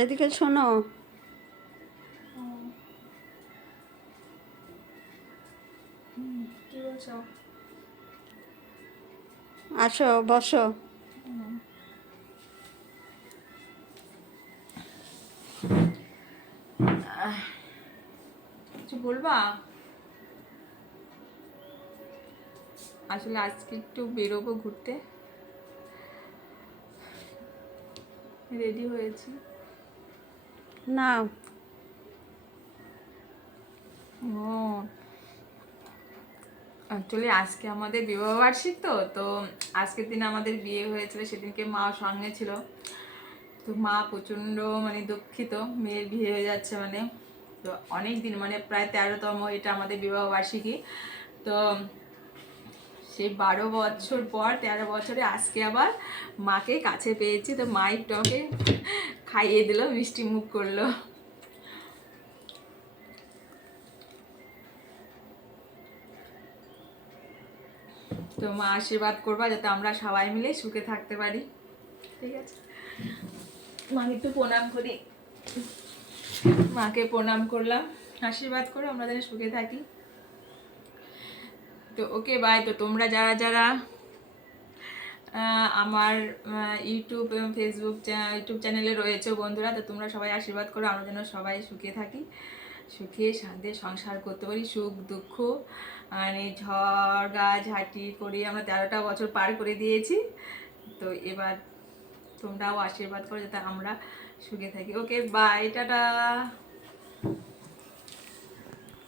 এদিকে শোনো। কি বলছো? আসো বসো। কিছু বলবা? আসলে আজকে একটু বেরোবো ঘুরতে, রেডি হয়েছি। না, ও অ্যাকচুয়ালি আজকে আমাদের বিবাহবার্ষিক, তো তো আজকের দিন আমাদের বিয়ে হয়েছিল, সেদিনকে মাও সঙ্গে ছিল। তো মা প্রচণ্ড মানে দুঃখিত, মেয়ের বিয়ে হয়ে যাচ্ছে মানে। তো অনেক দিন মানে প্রায় 13তম এটা আমাদের বিবাহবার্ষিকী। তো সেই 12 বছর পর 13 বছরে আজকে আবার মাকে কাছে পেয়েছি। তো মা একটু আমাকে খাইয়ে দিল, মিষ্টি মুখ করলো। তো মা আশীর্বাদ করবা যাতে আমরা সবাই মিলে সুখে থাকতে পারি। ঠিক আছে, মাকে একটু প্রণাম করি। মাকে প্রণাম করলাম, আশীর্বাদ করো আমরা যেন সুখে থাকি। তো ওকে বাই। তো তোমরা যারা যারা আমার ইউটিউব এবং ইউটিউব চ্যানেলে রয়েছে বন্ধুরা, তো তোমরা সবাই আশীর্বাদ করো আমরা যেন সবাই সুখে থাকি, সুখে শান্তি সংসার করতে পারি। সুখ দুঃখ মানে ঝড় ঝাঁটি করে আমরা 13টা বছর পার করে দিয়েছি। তো এবার তোমরাও আশীর্বাদ করো যাতে আমরা সুখে থাকি। Okay bye, tata.